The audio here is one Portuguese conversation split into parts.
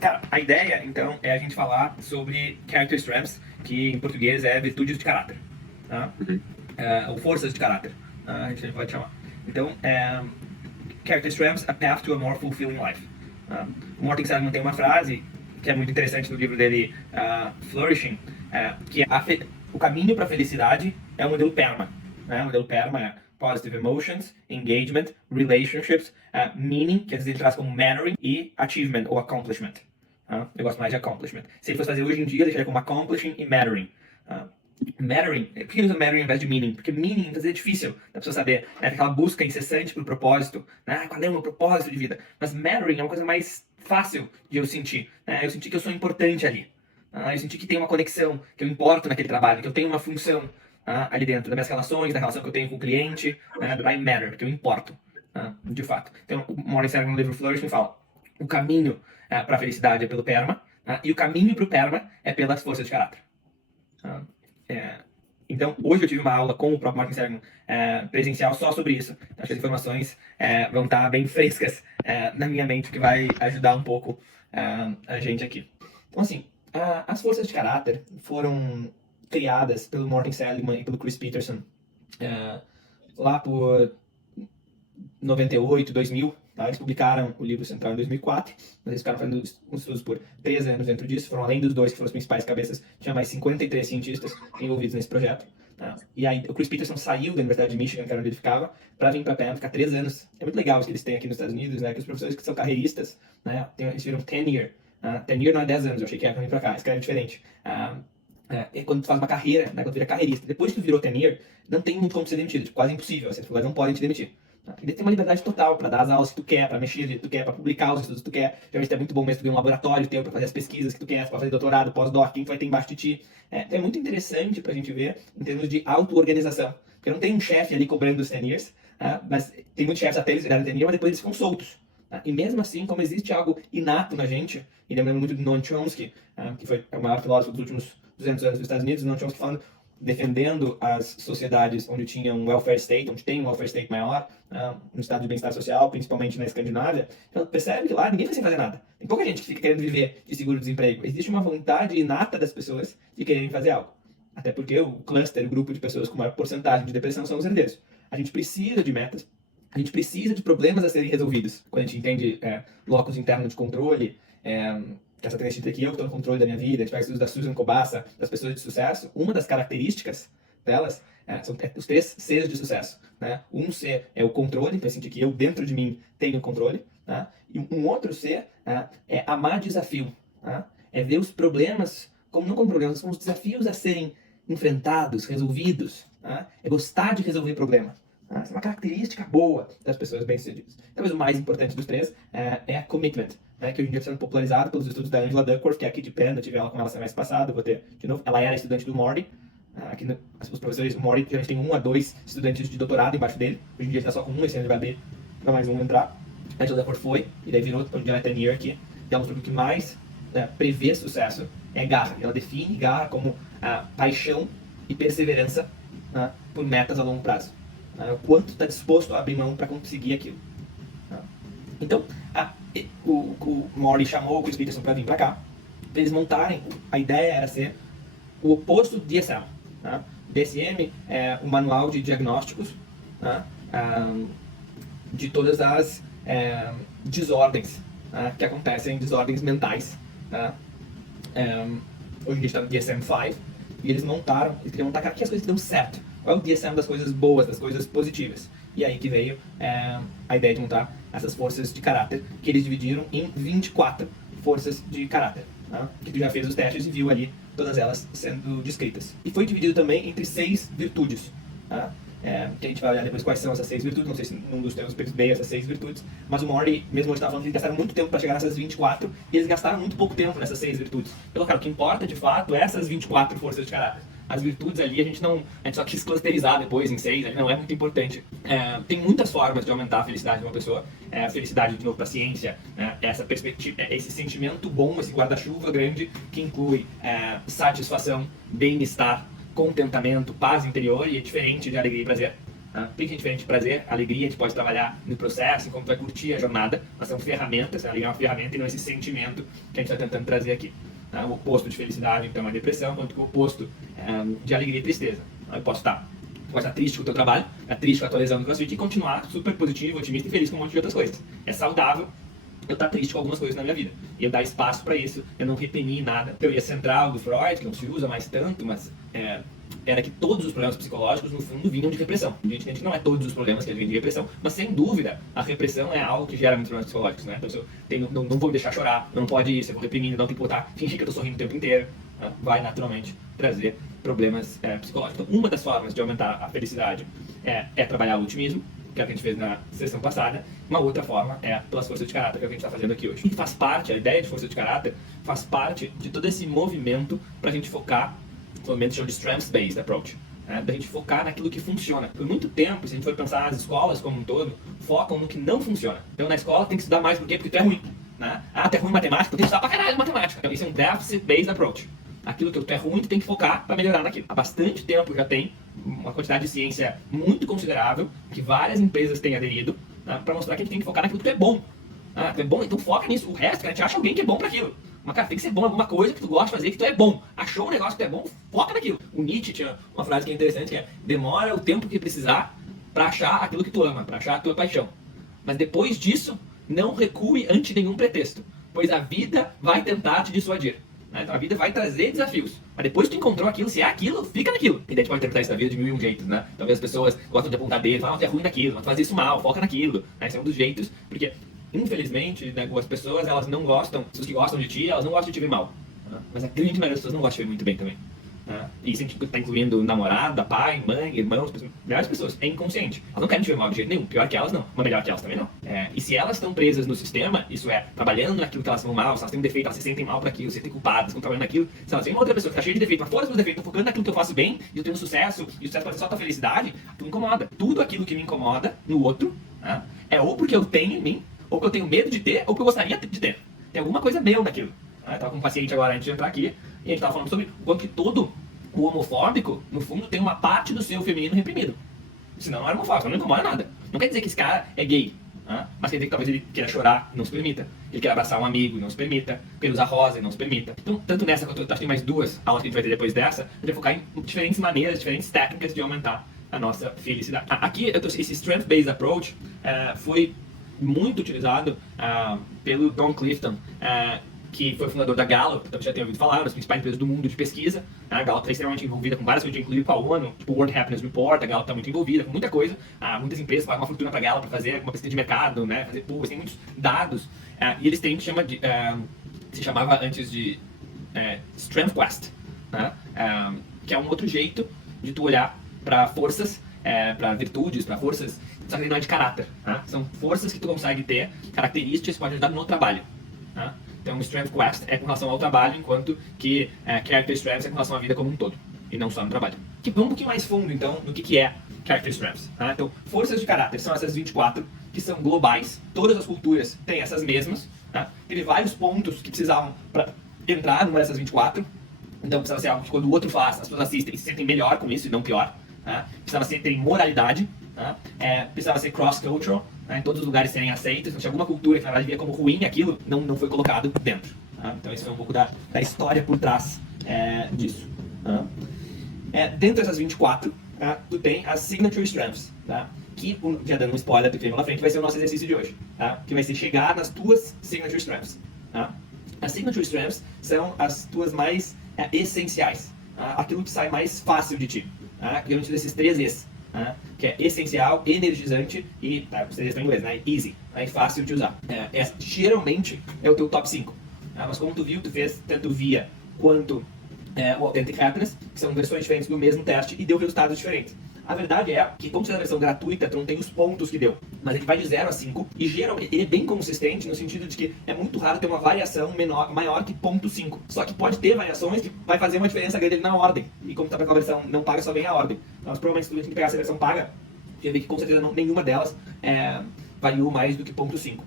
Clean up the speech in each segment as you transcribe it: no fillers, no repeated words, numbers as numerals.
Cara, a ideia, então, é a gente falar sobre character strengths, que em português é virtudes de caráter, tá? Uhum. Ou forças de caráter, a gente pode chamar. Então, character strengths, a path to a more fulfilling life. O Morten Seligman tem uma frase que é muito interessante no livro dele, Flourishing, que é o caminho para a felicidade é o modelo PERMA. Né? O modelo PERMA é Positive Emotions, Engagement, Relationships, Meaning, que às vezes ele traz como Mattering, e Achievement ou Accomplishment. Eu gosto mais de Accomplishment. Se ele fosse fazer hoje em dia, ele deixaria como Accomplishing e Mattering. Mattering, por que ele usa mattering ao invés de meaning? Porque meaning às vezes é difícil da pessoa saber, né? Aquela busca incessante por propósito, né? Qual é o meu propósito de vida? Mas mattering é uma coisa mais fácil de eu sentir, né? Eu senti que eu sou importante ali, eu senti que tem uma conexão, que eu importo naquele trabalho, que eu tenho uma função ali dentro das minhas relações, da relação que eu tenho com o cliente, né? Do I matter, que eu importo, de fato. Então, o Morten Seligman no livro Flourishing fala, o caminho para a felicidade é pelo PERMA, e o caminho para o PERMA é pelas forças de caráter. É, então, hoje eu tive uma aula com o próprio Martin Seligman presencial só sobre isso. Acho que as informações vão estar bem frescas na minha mente, o que vai ajudar um pouco a gente aqui. Então, assim, as forças de caráter foram criadas pelo Martin Seligman e pelo Chris Peterson lá por 98, 2000. Tá? Eles publicaram o livro central em 2004, mas eles ficaram fazendo uns estudos por 13 anos dentro disso. Foram além dos dois que foram os principais cabeças, tinha mais 53 cientistas envolvidos nesse projeto. Tá? E aí o Chris Peterson saiu da Universidade de Michigan, que era onde ele ficava, para vir para Penn, ficar 3 anos. É muito legal isso que eles têm aqui nos Estados Unidos, né? Que os professores que são carreiristas, né? Eles viram tenure. Tenure não é 10 anos, eu achei que era para vir para cá, escreve diferente. Quando tu faz uma carreira, né, quando tu vira carreirista, depois que tu virou tenure, não tem muito como ser demitido, tipo, quase impossível, assim, as faculdades não podem te demitir. Ele tem uma liberdade total para dar as aulas que tu quer, para mexer do jeito que tu quer, para publicar os estudos que tu quer. Geralmente é muito bom mesmo tu ter um laboratório teu para fazer as pesquisas que tu quer, para fazer doutorado, pós-doc, quem tu vai ter embaixo de ti. É muito interessante pra gente ver em termos de auto-organização. Porque não tem um chefe ali cobrando os tenures, mas tem muitos chefes até eles virarem tenure, mas depois eles ficam soltos. E mesmo assim, como existe algo inato na gente, e lembrando muito de Noam Chomsky, que foi o maior filósofo dos últimos 200 anos dos Estados Unidos, Noam Chomsky falando, defendendo as sociedades onde tinha um welfare state, onde tem um welfare state maior, um estado de bem-estar social, principalmente na Escandinávia, então percebe que lá ninguém vai sem fazer nada. Tem pouca gente que fica querendo viver de seguro-desemprego. Existe uma vontade inata das pessoas de quererem fazer algo. Até porque o cluster, o grupo de pessoas com maior porcentagem de depressão são os herdeiros. A gente precisa de metas, a gente precisa de problemas a serem resolvidos. Quando a gente entende locus interno de controle, essa tendência aqui, eu que estou no controle da minha vida, a gente pega estudos da Susan Kobassa, das pessoas de sucesso, uma das características delas são os 3 Cs de sucesso. Né? Um C é o controle, então é sentir que eu dentro de mim tenho controle. Né? E um outro C é amar desafio. Né? É ver os problemas, não como problemas, como os desafios a serem enfrentados, resolvidos. Né? É gostar de resolver problema. Essa é uma característica boa das pessoas bem-sucedidas. Talvez o mais importante dos 3 é a commitment, né, que hoje em dia está sendo popularizado pelos estudos da Angela Duckworth, que é aqui de Penn. Eu tive ela com ela semestre passado, vou ter de novo. Ela era estudante do Morty. Aqui os professores, o Morty geralmente tem 1 a 2 estudantes de doutorado embaixo dele. Hoje em dia ele está só com 1, esse ano ele vai abrir para mais um entrar. A Angela Duckworth foi, e daí virou, onde ela é tenure aqui. E ela mostrou que o que mais prevê sucesso é garra. Ela define garra como paixão e perseverança por metas a longo prazo. O quanto está disposto a abrir mão para conseguir aquilo. Então, o Morley chamou o Chris Peterson para vir para cá, para eles montarem. A ideia era ser o oposto do DSM. DSM é um manual de diagnósticos de todas as desordens que acontecem, desordens mentais. Hoje a gente está no DSM-5 e eles queriam montar aqui as coisas que dão certo. Qual é o DSM das coisas boas, das coisas positivas? E aí que veio a ideia de montar essas forças de caráter, que eles dividiram em 24 forças de caráter. Que tu já fez os testes e viu ali todas elas sendo descritas. E foi dividido também entre 6 virtudes. Que a gente vai olhar depois quais são essas 6 virtudes. Não sei se num dos teus bem essas 6 virtudes, mas o Morley mesmo hoje estava falando que eles gastaram muito tempo para chegar nessas 24 e eles gastaram muito pouco tempo nessas 6 virtudes. Então, cara, o que importa de fato é essas 24 forças de caráter. As virtudes ali a gente só quis clusterizar depois em 6, ali não é muito importante. Tem muitas formas de aumentar a felicidade de uma pessoa. A felicidade, de novo, para a ciência, essa perspectiva, esse sentimento bom, esse guarda-chuva grande que inclui satisfação, bem-estar, contentamento, paz interior, e é diferente de alegria e prazer. Tá? Tem que ser diferente de prazer, alegria, a gente pode trabalhar no processo, em como tu vai curtir a jornada, mas são ferramentas, a alegria é uma ferramenta e não esse sentimento que a gente está tentando trazer aqui. Tá? O oposto de felicidade, então, é a depressão, enquanto que o oposto de alegria e tristeza. Eu posso estar triste com o teu trabalho, triste com a tua lesão no CrossFit e continuar super positivo, otimista e feliz com um monte de outras coisas. É saudável eu estar triste com algumas coisas na minha vida. E eu dar espaço para isso, eu não reprimir nada. A teoria central do Freud, que não se usa mais tanto, mas era que todos os problemas psicológicos, no fundo, vinham de repressão. A gente entende que não é todos os problemas que vêm de repressão, mas sem dúvida, a repressão é algo que gera muitos problemas psicológicos, né? Então, se eu não vou me deixar chorar, não pode isso, eu vou reprimindo, não tem que botar, fingir que eu tô sorrindo o tempo inteiro, né? Vai naturalmente trazer problemas psicológicos. Então, uma das formas de aumentar a felicidade é trabalhar o otimismo, que é o que a gente fez na sessão passada. Uma outra forma é pelas forças de caráter, que é o que a gente está fazendo aqui hoje. E faz parte, a ideia de força de caráter faz parte de todo esse movimento para a gente focar, o movimento chama de Strengths-Based Approach, né? Da gente focar naquilo que funciona. Por muito tempo, se a gente for pensar, as escolas como um todo focam no que não funciona. Então na escola tem que estudar mais por quê? Porque tu é ruim, né? Tu é ruim em matemática, tu tem que estudar pra caralho em matemática. Então, isso é um Deficit-Based Approach. Aquilo que tu é ruim, tu tem que focar para melhorar naquilo. Há bastante tempo já tem uma quantidade de ciência muito considerável, que várias empresas têm aderido, né, para mostrar que a gente tem que focar naquilo que tu é bom. Tu é bom, então foca nisso. O resto, cara, a gente acha alguém que é bom para aquilo. Mas, cara, tem que ser bom em alguma coisa que tu gosta de fazer, que tu é bom. Achou um negócio que tu é bom, foca naquilo. O Nietzsche tinha uma frase que é interessante, que é: demora o tempo que precisar para achar aquilo que tu ama, para achar a tua paixão. Mas depois disso, não recue ante nenhum pretexto, pois a vida vai tentar te dissuadir. Então a vida vai trazer desafios. Mas depois que tu encontrou aquilo, se é aquilo, fica naquilo. E daí a gente pode interpretar isso na vida de mil e um jeitos, né? Talvez as pessoas gostam de apontar dedo, falam, tu é ruim naquilo, mas tu faz isso mal, foca naquilo. Esse é um dos jeitos, porque infelizmente, né, as pessoas, elas não gostam, as pessoas que gostam de ti, elas não gostam de te ver mal. Mas a grande maioria das pessoas não gosta de te ver muito bem também. E isso a gente está incluindo namorada, pai, mãe, irmãos, milhares de pessoas. É inconsciente. Elas não querem te ver mal de jeito nenhum. Pior que elas, não. Mas melhor que elas também, não. E se elas estão presas no sistema, isso é, trabalhando naquilo que elas vão mal, se elas têm um defeito, elas se sentem mal para aquilo, se sentem culpadas, estão trabalhando naquilo. Se elas têm uma outra pessoa que está cheia de defeito, mas fora os meus defeitos, estou focando naquilo que eu faço bem, e eu tenho sucesso, e o sucesso pode ser só a tua felicidade, tu me incomoda. Tudo aquilo que me incomoda no outro, é ou porque eu tenho em mim, ou que eu tenho medo de ter, ou que eu gostaria de ter. Tem alguma coisa meu naquilo. Eu estava com um paciente agora antes de entrar aqui, e a gente estava falando sobre o quanto que todo o homofóbico, no fundo, tem uma parte do seu feminino reprimido. Senão não era homofóbico, não incomoda nada. Não quer dizer que esse cara é gay, mas quer dizer que talvez ele queira chorar, não se permita. Ele quer abraçar um amigo, não se permita. Quer usar rosa, não se permita. Então, tanto nessa quanto acho que tem mais duas aulas que a gente vai ter depois dessa, a gente vai focar em diferentes maneiras, diferentes técnicas de aumentar a nossa felicidade. Aqui, esse Strength-Based Approach foi muito utilizado pelo Don Clifton, que foi o fundador da Gallup, então já tem ouvido falar, uma das principais empresas do mundo de pesquisa. A Gallup está extremamente envolvida com várias coisas, inclusive com a ONU, tipo o World Happiness Report, a Gallup está muito envolvida com muita coisa. Muitas empresas pagam uma fortuna para a Gallup para fazer uma pesquisa de mercado, né, fazer público, tem muitos dados. E eles têm o que se chamava antes de Strength Quest, né, que é um outro jeito de tu olhar para forças, para virtudes, para forças, só que não é de caráter. São forças que tu consegue ter, características que podem ajudar no trabalho. Então, o Strength Quest é com relação ao trabalho, enquanto que Character Strengths é com relação à vida como um todo, e não só no trabalho. Vamos um pouquinho mais fundo, então, no que é Character Strengths. Então, forças de caráter são essas 24, que são globais, todas as culturas têm essas mesmas. Teve vários pontos que precisavam para entrar numa dessas 24, então precisava ser algo que quando o outro faz, as pessoas assistem e se sentem melhor com isso e não pior. Precisava ter moralidade, precisava ser cross-cultural, em todos os lugares serem aceitos. Então, tinha alguma cultura que na verdade via como ruim aquilo, não foi colocado dentro. Então isso foi um pouco da história por trás disso. Dentro dessas 24, tu tem as Signature Strengths, que, já dando um spoiler do que vem lá frente, vai ser o nosso exercício de hoje, que vai ser chegar nas tuas Signature Strengths. As Signature Strengths são as tuas mais essenciais, aquilo que sai mais fácil de ti, que eu desses 3 E's. Que é essencial, energizante e, vocês estão em inglês, né? Easy, fácil de usar. Geralmente é o teu top 5. Mas como tu viu, tu fez tanto VIA quanto o Authentic Happiness, que são versões diferentes do mesmo teste e deu resultados diferentes. A verdade é que, como você é a versão gratuita, tu não tem os pontos que deu. Mas ele vai de 0 a 5 e geralmente ele é bem consistente no sentido de que é muito raro ter uma variação maior que 0,5. Só que pode ter variações que vai fazer uma diferença grande na ordem. E como tá com a versão não paga, só vem a ordem. Então, provavelmente, se tu tem que pegar essa versão paga, você vai ver que com certeza nenhuma delas variou mais do que 0,5.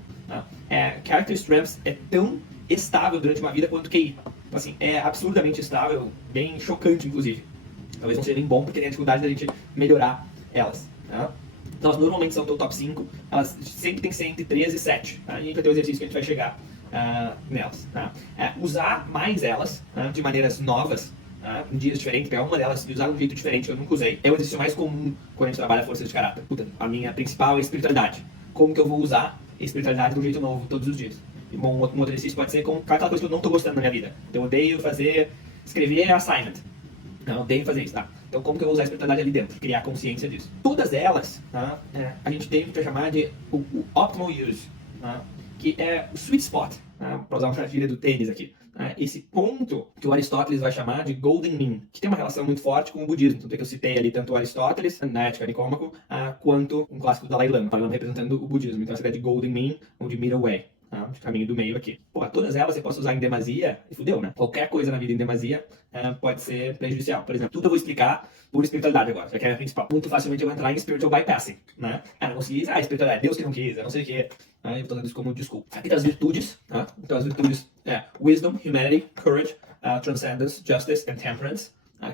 Character Strengths é tão estável durante uma vida quanto QI. Então, assim, é absurdamente estável, bem chocante, inclusive. Talvez não seja nem bom porque tem a dificuldade da gente melhorar elas. Tá? Elas normalmente são do top 5, elas sempre tem que ser entre 3 e 7. Tá? E a gente vai ter um exercício que a gente vai chegar nelas. Tá? Usar mais elas de maneiras novas, em dias diferentes, pegar uma delas e usar de um jeito diferente que eu nunca usei. É o exercício mais comum quando a gente trabalha força de caráter. Puta, a minha principal é a espiritualidade. Como que eu vou usar a espiritualidade de um jeito novo todos os dias? E, bom, um outro exercício pode ser com aquela coisa que eu não estou gostando na minha vida. Eu odeio escrever assignment. Não, odeio fazer isso, tá? Então como que eu vou usar a espiritualidade ali dentro? Criar consciência disso. Todas elas, tá? A gente tem que chamar de o optimal use, tá? Que é o sweet spot, tá? Para usar uma gíria do tênis aqui. Tá? Esse ponto que o Aristóteles vai chamar de golden mean, que tem uma relação muito forte com o budismo. Tanto é que eu citei ali tanto o Aristóteles, na Ética Nicômaco, quanto um clássico do Dalai Lama. Dalai Lama representando o budismo. Então essa ideia de golden mean, ou de middle way. De caminho do meio aqui. Pô, todas elas você pode usar em demasia e fudeu, né? Qualquer coisa na vida em demasia pode ser prejudicial. Por exemplo, tudo eu vou explicar por espiritualidade agora, já que é a principal. Muito facilmente eu vou entrar em spiritual bypassing, né? Não consegui, espiritualidade, Deus que não quis, eu não sei o que. Eu tô dando isso como desculpa. Aqui tá as virtudes, tá? Então as virtudes wisdom, humanity, courage, transcendence, justice and temperance.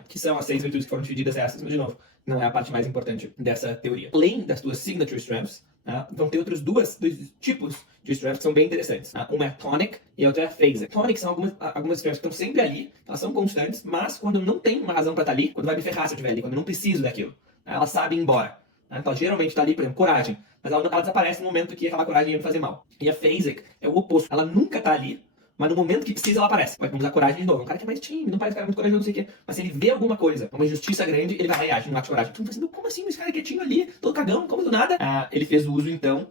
Que são as 6 virtudes que foram divididas essas, mas de novo, não é a parte mais importante dessa teoria. Além das tuas signature strengths, vão ter outros dois tipos de strengths que são bem interessantes. Uma é tonic e a outra é phasic. Tonic são algumas strengths que estão sempre ali, elas são constantes, mas quando não tem uma razão para estar ali, quando vai me ferrar se eu estiver ali, quando eu não preciso daquilo, ela sabe ir embora. Então geralmente está ali, por exemplo, coragem, mas ela desaparece no momento que aquela coragem ia me fazer mal. E a phasic é o oposto, ela nunca está ali, mas no momento que precisa, ela aparece. Vai usar coragem de novo. Um cara que é mais tímido, não parece um cara muito corajoso, não sei o quê. Mas se ele vê alguma coisa, uma injustiça grande, ele vai lá e age, não ato de coragem. Então, assim, como assim? Esse cara quietinho ali, todo cagão, como do nada? Ele fez uso, então,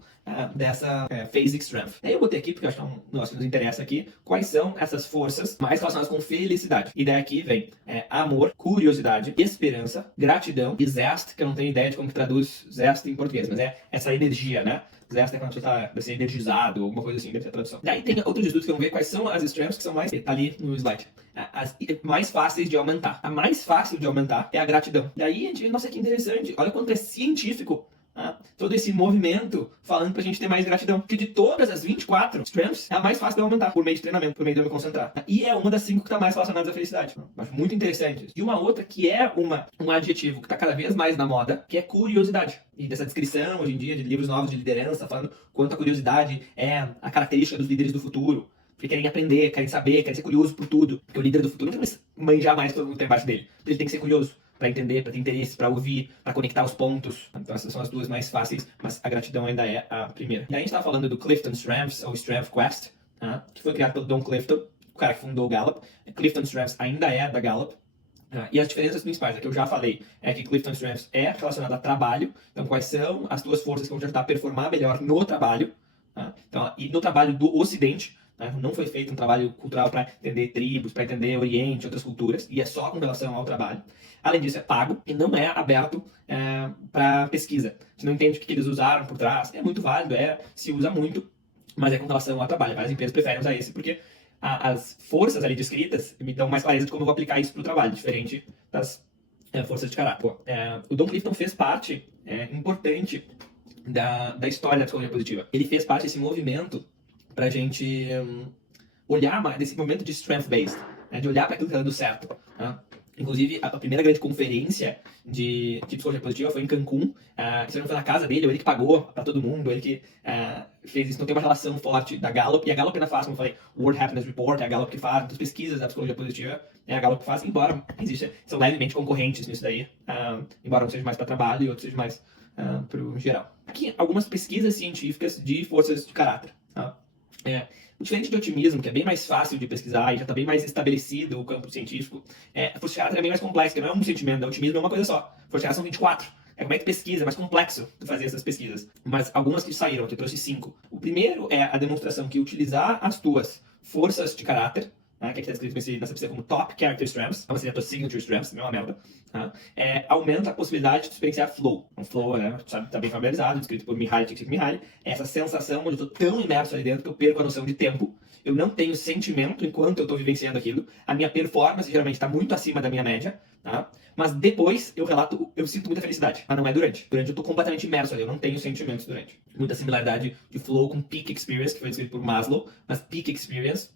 dessa phasic strength. Aí eu botei aqui, porque eu acho que é um negócio que nos interessa aqui, quais são essas forças mais relacionadas com felicidade. E daí aqui vem amor, curiosidade, esperança, gratidão e zest, que eu não tenho ideia de como que traduz zest em português, mas é essa energia, né? Zest é quando você tá energizado, alguma coisa assim, deve ser a tradução. Daí tem outros estudos que vão ver quais são as strengths que são mais... Tá ali no slide. As mais fáceis de aumentar. A mais fácil de aumentar é a gratidão. Daí a gente vê, nossa, que interessante. Olha quanto é científico todo esse movimento falando pra gente ter mais gratidão. Porque de todas as 24 strengths, é a mais fácil de aumentar por meio de treinamento, por meio de eu me concentrar. E é uma das 5 que tá mais relacionadas à felicidade. Acho muito interessante isso. E uma outra que é um adjetivo que tá cada vez mais na moda, que é curiosidade. E dessa descrição, hoje em dia, de livros novos de liderança, falando quanto a curiosidade é a característica dos líderes do futuro. Porque querem aprender, querem saber, querem ser curiosos por tudo. Porque o líder do futuro não vai manjar mais todo mundo que tá embaixo dele. Então ele tem que ser curioso para entender, para ter interesse, para ouvir, para conectar os pontos. Então essas são as duas mais fáceis, mas a gratidão ainda é a primeira. E aí a gente estava falando do Clifton Strengths, ou Strength Quest, que foi criado pelo Don Clifton, o cara que fundou o Gallup. Clifton Strengths ainda é da Gallup. E as diferenças principais, que eu já falei, é que Clifton Strengths é relacionado a trabalho. Então quais são as tuas forças que vão te ajudar a performar melhor no trabalho. Então, e no trabalho do Ocidente, não foi feito um trabalho cultural para entender tribos, para entender Oriente, outras culturas, e é só com relação ao trabalho. Além disso, é pago e não é aberto para pesquisa. Você não entende o que eles usaram por trás. É muito válido, se usa muito, mas é com relação ao trabalho. Várias empresas preferem usar esse porque as forças ali descritas me dão mais clareza de como eu vou aplicar isso para o trabalho, diferente das forças de caráter. O Don Clifton fez parte importante da história da psicologia positiva. Ele fez parte desse movimento para a gente olhar mais desse momento de strength-based, de olhar para aquilo que está dando certo. Inclusive, a primeira grande conferência de psicologia positiva foi em Cancún. Isso não foi na casa dele, ou ele que pagou para todo mundo, ele que fez isso. Então tem uma relação forte da Gallup, e a Gallup ainda faz, como eu falei, o World Happiness Report, é a Gallup que faz, muitas pesquisas da psicologia positiva, é a Gallup que faz, embora são levemente concorrentes nisso daí, embora um seja mais para trabalho e outro seja mais para o geral. Aqui, algumas pesquisas científicas de forças de caráter. Diferente de otimismo, que é bem mais fácil de pesquisar e já está bem mais estabelecido o campo científico, a força de caráter é bem mais complexo, porque não é um sentimento, o otimismo é uma coisa só. Força de caráter são 24. Como é que pesquisa, é mais complexo de fazer essas pesquisas. Mas algumas que saíram, eu trouxe 5. O primeiro é a demonstração que utilizar as tuas forças de caráter, que aqui está escrito nessa pesquisa como Top Character Strengths, então seria a tua Signature Strengths, não é uma merda, aumenta a possibilidade de experienciar flow. O flow, está bem familiarizado, descrito por Mihaly Csikszentmihalyi, é essa sensação onde eu estou tão imerso ali dentro que eu perco a noção de tempo, eu não tenho sentimento enquanto eu estou vivenciando aquilo, a minha performance geralmente está muito acima da minha média, mas depois eu sinto muita felicidade, mas não é durante. Durante eu estou completamente imerso ali, eu não tenho sentimentos durante. Muita similaridade de flow com peak experience, que foi descrito por Maslow, mas peak experience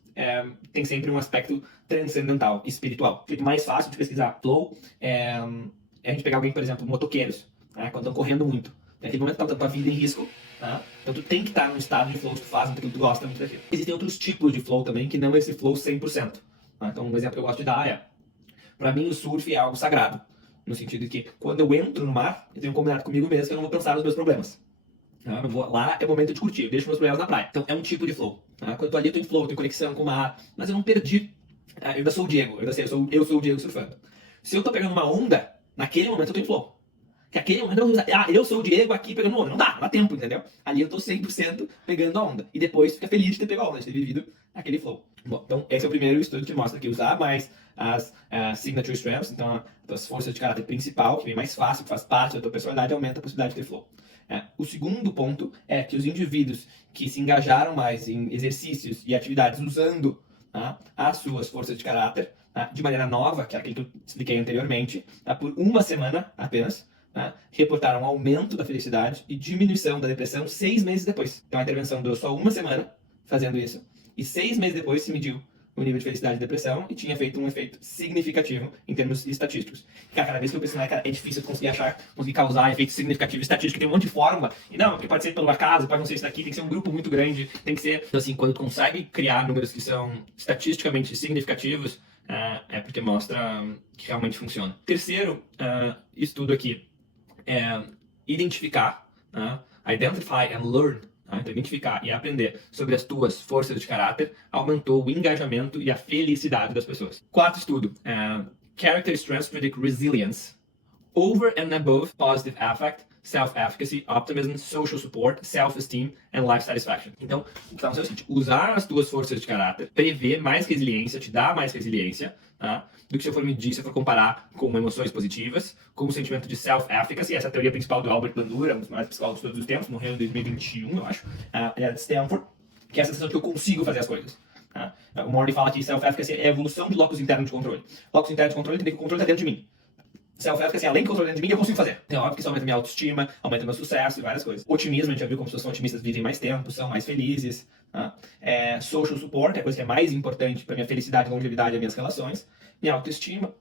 tem sempre um aspecto transcendental, espiritual. O jeito mais fácil de pesquisar flow é a gente pegar alguém, por exemplo, motoqueiros. tá? Quando estão correndo muito. Tem aquele momento que tá botando tua vida em risco, tá? Então tu tem que estar num estado de flow que tu faz muito aquilo que tu gosta muito daquilo. Existem outros tipos de flow também, que não é esse flow 100%. Tá? Então um exemplo que eu gosto de dar é, pra mim o surf é algo sagrado. No sentido de que quando eu entro no mar, eu tenho combinado comigo mesmo que eu não vou pensar nos meus problemas. Tá? Lá é o momento de curtir, eu deixo meus problemas na praia. Então é um tipo de flow. Tá? Quando eu tô ali, eu tô em flow, eu tenho conexão com o mar, mas eu não perdi. Eu ainda sou o Diego, eu ainda sei, eu sou o Diego surfando. Se eu tô pegando uma onda, naquele momento eu tô em flow. Que aquele momento eu não eu sou o Diego aqui pegando onda. Não dá tempo, entendeu? Ali eu tô 100% pegando a onda. E depois fica feliz de ter pegado a onda, de ter vivido aquele flow. Bom, então esse é o primeiro estudo que mostra que usar mais as signature strengths, então as forças de caráter principal, que vem mais fácil, que faz parte da tua personalidade, aumenta a possibilidade de ter flow. O segundo ponto é que os indivíduos que se engajaram mais em exercícios e atividades usando as suas forças de caráter de maneira nova, que é aquilo que eu expliquei anteriormente, por uma semana apenas, reportaram um aumento da felicidade e diminuição da depressão 6 meses depois. Então a intervenção durou só uma semana fazendo isso, e 6 meses depois se mediu o nível de felicidade e depressão e tinha feito um efeito significativo em termos estatísticos. Cada vez que eu penso, é difícil conseguir causar efeito significativo estatístico, tem um monte de fórmula, e não, porque pode ser pelo acaso, pode não ser isso daqui, tem que ser um grupo muito grande, tem que ser, então, assim, quando tu consegue criar números que são estatisticamente significativos, é porque mostra que realmente funciona. Terceiro estudo aqui é identificar, identify and learn, então identificar e aprender sobre as tuas forças de caráter aumentou o engajamento e a felicidade das pessoas. Quarto estudo, character strengths predict resilience over and above positive affect, self-efficacy, optimism, social support, self-esteem and life satisfaction. Então, o que está no seu seguinte, usar as tuas forças de caráter prevê mais resiliência, te dá mais resiliência, do que se eu for medir, se eu for comparar com emoções positivas, com o sentimento de self-efficacy, essa é a teoria principal do Albert Bandura, um dos mais psicólogos de todos os tempos, morreu em 2021, eu acho, ele era de Stanford, que é a sensação de que eu consigo fazer as coisas. O Morley fala que self-efficacy é a evolução de locus interno de controle. Locus interno de controle entende que o controle está dentro de mim. Self-efficacy, além de controle dentro de mim, eu consigo fazer. Então, óbvio que isso aumenta minha autoestima, aumenta meu sucesso e várias coisas. Otimismo, a gente já viu como as pessoas são otimistas, vivem mais tempo, são mais felizes. Social support é a coisa que é mais importante para minha felicidade, longevidade e minhas relações. Minha autoestima,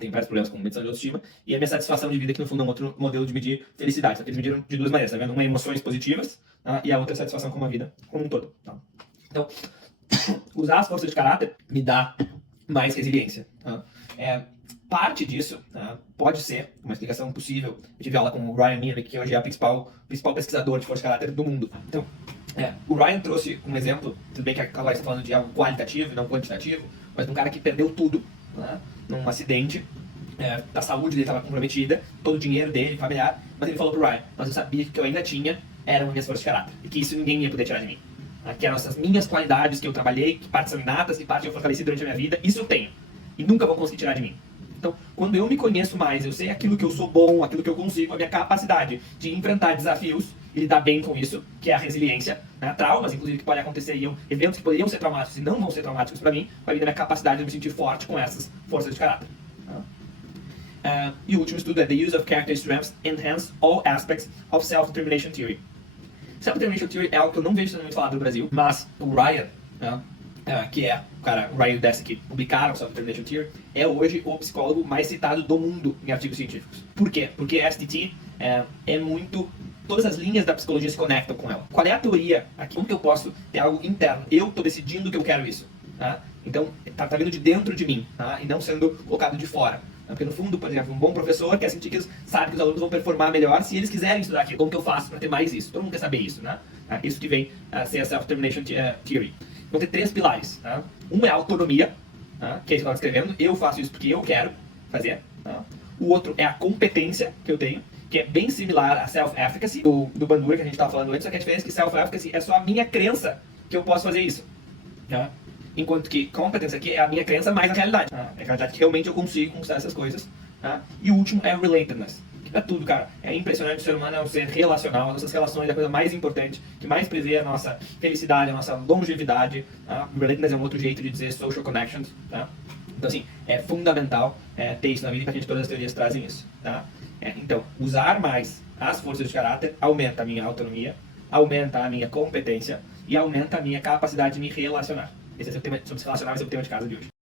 tem vários problemas com medição de autoestima, e a minha satisfação de vida, que no fundo é um outro modelo de medir felicidade. Só que eles mediram de duas maneiras, tá vendo? Uma é emoções positivas, e a outra é satisfação com a vida como um todo. Tá? Então, usar as forças de caráter me dá mais resiliência. Parte disso pode ser uma explicação possível. Eu tive aula com o Ryan Meary, que hoje é o principal pesquisador de força de caráter do mundo. Então, o Ryan trouxe um exemplo, tudo bem que agora está falando de algo qualitativo e não quantitativo, mas de um cara que perdeu tudo num acidente, a saúde dele estava comprometida, todo o dinheiro dele, familiar, mas ele falou pro Ryan, mas eu sabia que o que eu ainda tinha eram minhas forças de caráter, e que isso ninguém ia poder tirar de mim. Que eram essas minhas qualidades que eu trabalhei, que partes são inatas, que partes eu fortaleci durante a minha vida, isso eu tenho, e nunca vão conseguir tirar de mim. Então, quando eu me conheço mais, eu sei aquilo que eu sou bom, aquilo que eu consigo, a minha capacidade de enfrentar desafios e lidar bem com isso, que é a resiliência, traumas, inclusive, que podem acontecer, eventos que poderiam ser traumáticos e não vão ser traumáticos para mim, vai vir da minha capacidade de me sentir forte com essas forças de caráter. E o último estudo é The Use of Character Strengths Enhance All Aspects of Self-Determination Theory. Self-Determination Theory é algo que eu não vejo sendo muito falado no Brasil, mas o Ryan, que é o cara, o Ryan e o Deci, que publicaram Self-Determination Theory, é hoje o psicólogo mais citado do mundo em artigos científicos. Por quê? Porque SDT é muito... Todas as linhas da psicologia se conectam com ela. Qual é a teoria aqui? Como que eu posso ter algo interno? Eu estou decidindo que eu quero isso. Então, tá vindo de dentro de mim, e não sendo colocado de fora. Porque no fundo, por exemplo, um bom professor quer sentir que sabe que os alunos vão performar melhor se eles quiserem estudar aquilo. Como que eu faço para ter mais isso? Todo mundo quer saber isso, Isso que vem a ser a Self-Determination Theory. Vão ter 3 pilares. Um é a autonomia, que é isso que eu estava escrevendo. Eu faço isso porque eu quero fazer. O outro é a competência que eu tenho, que é bem similar a self-efficacy do Bandura que a gente estava falando antes, só que a diferença é que self-efficacy é só a minha crença que eu posso fazer isso. Enquanto que competência aqui é a minha crença mais a realidade. É a realidade que realmente eu consigo conquistar essas coisas. E o último é relatedness. Que é tudo, cara. É impressionante, o ser humano é um ser relacional. As nossas relações é a coisa mais importante, que mais prevê a nossa felicidade, a nossa longevidade. Relatedness é um outro jeito de dizer social connections. Então, assim, é fundamental ter isso na vida, e pra gente todas as teorias trazem isso. Então, usar mais as forças de caráter aumenta a minha autonomia, aumenta a minha competência e aumenta a minha capacidade de me relacionar. Esse é o tema sobre se relacionar, esse é o tema de casa de hoje.